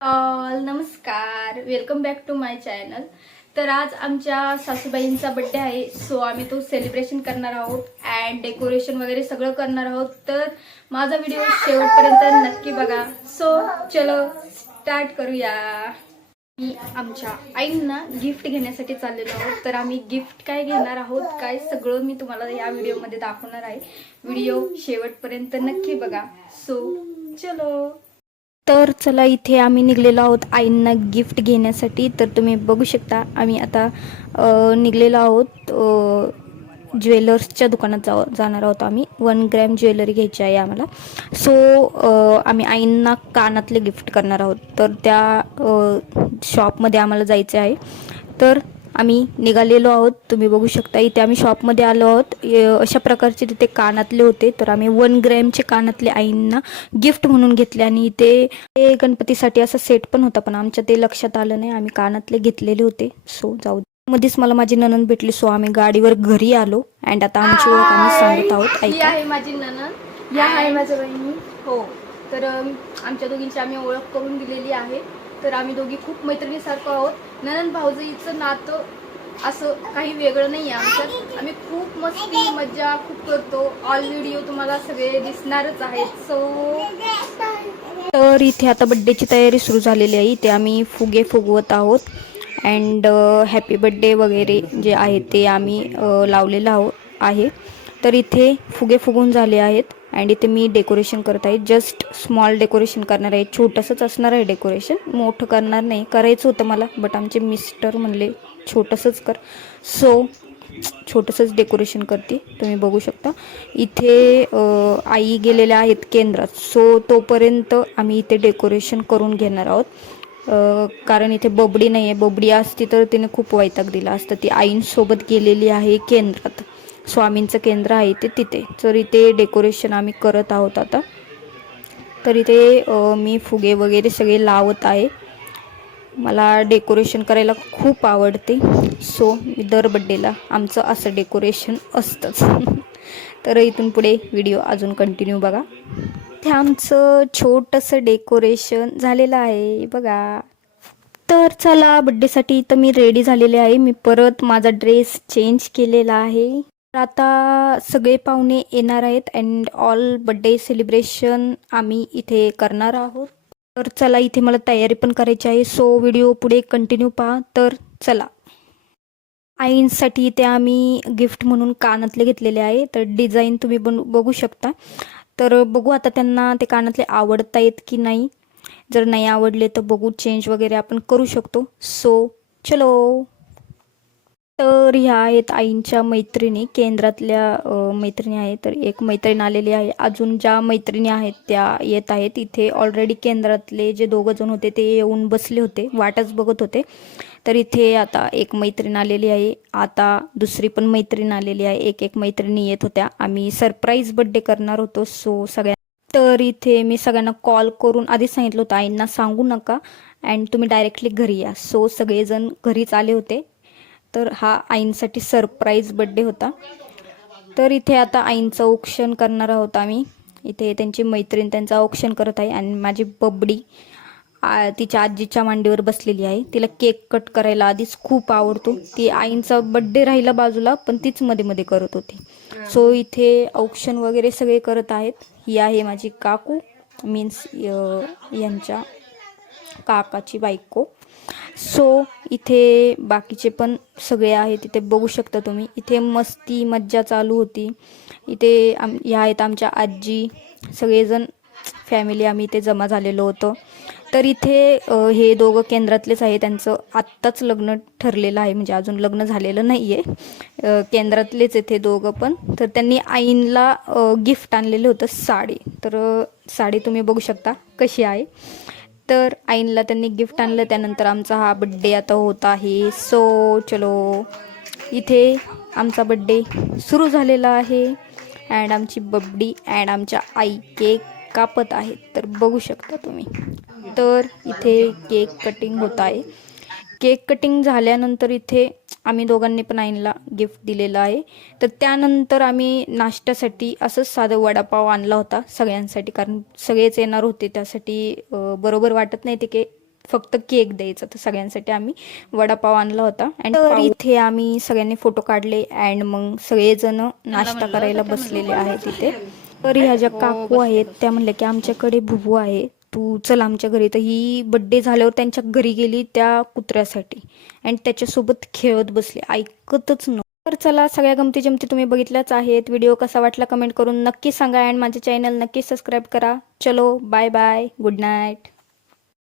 नमस्कार, welcome back to my channel. तर आज आमच्या सासूबाईंचा बर्थडे आहे, सो आम्ही तो सेलिब्रेशन करणार आहोत अँड डेकोरेशन वगैरे सगळं करणार आहोत. तर माझा व्हिडिओ शेवटपर्यंत नक्की बघा. सो चलो स्टार्ट करूया. मी आमच्या आईंना गिफ्ट घेण्यासाठी चाललेलो आहोत. तर आम्ही गिफ्ट काय घेणार आहोत काय सगळं मी तुम्हाला या व्हिडिओमध्ये दाखवणार आहे. व्हिडिओ शेवटपर्यंत नक्की बघा. सो चलो. तर चला, इथे आम्ही निघलेलो आहोत आईंना गिफ्ट घेण्यासाठी. तर तुम्ही बघू शकता आम्ही आता निघलेलो आहोत. ज्वेलर्सच्या दुकानात जाणार आहोत. आम्ही 1 ग्रॅम ज्वेलरी घ्यायची आहे आम्हाला. सो आम्ही आईंना कानातले गिफ्ट करणार आहोत. तर त्या शॉपमध्ये आम्हाला जायचं आहे. तर आम्ही निघालेलो आहोत. तुम्ही बघू शकता इथे आम्ही शॉपमध्ये आलो आहोत. अशा प्रकारचे तिथे कानातले होते. तर आम्ही 1 ग्रॅमचे कानातले आईंना गिफ्ट म्हणून घेतले. आणि इथे गणपतीसाठी असा सेट पण होता, पण आमच्या ते लक्षात आलं नाही. आम्ही कानातले घेतलेले होते. सो जाऊ मध्येच मला माझी ननंद भेटली. सो आम्ही गाडीवर घरी आलो अँड आता आमची ओळख आम्ही सांगत आहोत. ही आहे माझी ननंद, या आहे माझ्या बहिणी. हो, तर आमच्या दोघींची आम्ही ओळख करून दिलेली आहे. तर आम्ही दोघी खूप मैत्रिणीसारखं आहोत. ननंद भाऊजाईचं नातं असं काही वेगळं नाही आहे आमच्यात. आम्ही खूप मस्ती मज्जा खूप करतो. ऑल व्हिडिओ तुम्हाला सगळे दिसणारच आहेत. सो तर इथे आता बड्डेची तयारी सुरू झालेली आहे. इथे आम्ही फुगे फुगवत आहोत अँड हॅपी बड्डे वगैरे जे आहे ते आम्ही लावलेलं आहे. तर इथे फुगे फुगून झाले आहेत अँड इथे मी डेकोरेशन करत आहे. जस्ट स्मॉल डेकोरेशन करणार आहे. छोटंसंच असणार आहे डेकोरेशन, मोठं करणार नाही. करायचं होतं मला, बट आमचे मिस्टर म्हणले छोटंसंच कर. सो छोटंसंच डेकोरेशन करते. तुम्ही बघू शकता इथे आई गेलेल्या आहेत केंद्रात. सो तोपर्यंत आम्ही इथे डेकोरेशन करून घेणार आहोत. कारण इथे बबडी नाही आहे. बबडी असती तर तिने खूप वैताग दिला असतं. ती आईंसोबत गेलेली आहे केंद्रात. स्वामींचं केंद्र आहे ते तिथे. तर इथे डेकोरेशन आम्ही करत आहोत आता. तर इथे मी फुगे वगैरे सगळे लावत आहे. मला डेकोरेशन करायला खूप आवडते. सो मी दर बड्डेला आमचं असं डेकोरेशन असतंच. तर इथून पुढे व्हिडिओ अजून कंटिन्यू बघा. इथे आमचं छोटंसं डेकोरेशन झालेलं आहे बघा. तर चला, बड्डेसाठी तर मी रेडी झालेले आहे. मी परत माझा ड्रेस चेंज केलेला आहे. तर आता सगळे पाहुणे येणार आहेत अँड ऑल बड्डे सेलिब्रेशन आम्ही इथे करणार आहोत. तर चला, इथे मला तयारी पण करायची आहे. सो व्हिडिओ पुढे कंटिन्यू पहा. तर चला. आईंसाठी इथे आम्ही गिफ्ट म्हणून कानातले घेतलेले आहे. तर डिझाईन तुम्ही बघू शकता. तर बघू आता त्यांना ते कानातले आवडतायत की नाही. जर नाही आवडले तर बघू, चेंज वगैरे आपण करू शकतो. सो चलो. तर ह्या आहेत आईंच्या मैत्रिणी, केंद्रातल्या मैत्रिणी आहेत. तर एक मैत्रीण आलेली आहे. अजून ज्या मैत्रिणी आहेत त्या येत आहेत. इथे ऑलरेडी केंद्रातले जे 2 जण होते ते येऊन बसले होते, वाटच बघत होते. तर इथे आता एक मैत्रीण आलेली आहे. आता दुसरी पण मैत्रीण आलेली आहे. एक मैत्रिणी येत होत्या. आम्ही सरप्राईज बड्डे करणार होतो. सो तर इथे मी सगळ्यांना कॉल करून आधीच सांगितलं होतं आईंना सांगू नका अँड तुम्ही डायरेक्टली घरी या. सो सगळेजण घरीच आले होते. तर हा आईंसाठी सरप्राईज बड्डे होता. तर इथे आता आईंचं औक्षण करणार आहोत आम्ही. इथे त्यांची मैत्रीण त्यांचं औक्षण करत आहे आणि माझी बबडी तिच्या आजीच्या मांडीवर बसलेली आहे. तिला केक कट करायला आधीच खूप आवडतो. ती आईंचा बड्डे राहिला बाजूला, पण तीच मध्ये मध्ये करत होती. सो इथे औक्षण वगैरे सगळे करत आहेत. ही आहे माझी काकू, मीन्स यांच्या काकाची बायको. सो इथे बाकीचे पण सगळे आहेत. इथे बघू शकता तुम्ही. इथे मस्ती मज्जा चालू होती. इथे ह्या आहेत आमच्या आजी, सगळेजण फॅमिली आम्ही इथे जमा झालेलो होतो. तर इथे हे 2 केंद्रातलेच आहे. त्यांचं आत्ताच लग्न ठरलेलं आहे, म्हणजे अजून लग्न झालेलं नाही आहे. केंद्रातलेच इथे 2 पण. तर त्यांनी आईंला गिफ्ट आणलेलं होतं साडी. तर साडी तुम्ही बघू शकता कशी आहे. तर आईंला त्यांनी गिफ्ट आणलं. त्यानंतर आमचा हा बड्डे आता होत आहे. सो चलो. इथे आमचा बड्डे सुरू झालेला आहे अँड आमची बबडी अँड आमच्या आई केक कापत आहेत. तर बघू शकता तुम्ही. तर इथे केक कटिंग होत आहे. केक कटिंग झाल्यानंतर इथे आम्ही दोघांनी पण आईंला गिफ्ट दिलेलं आहे. तर त्यानंतर आम्ही नाश्त्यासाठी असंच साधं वडापाव आणला होता सगळ्यांसाठी, कारण सगळेच येणार होते. त्यासाठी बरोबर वाटत नाही ते फक्त केक द्यायचा. तर सगळ्यांसाठी आम्ही वडापाव आणला होता. अँड तर इथे आम्ही सगळ्यांनी फोटो काढले अँड मग सगळेजण नाश्ता करायला बसलेले आहेत तिथे. तर ह्या ज्या काकू आहेत त्या म्हणल्या की आमच्याकडे भुबू आहे, तू चल आमच्या घरी. तर ही बड्डे झाल्यावर त्यांच्या घरी गेली त्या कुत्र्यासाठी अँड त्याच्यासोबत खेळत बसले, ऐकतच नव्हतं. तर चला, सगळ्या गमती जमती तुम्ही बघितल्याच आहेत. व्हिडिओ कसा वाटला कमेंट करून नक्की सांगा अँड माझे चॅनल नक्की सबस्क्राईब करा. चलो बाय बाय, गुड नाईट.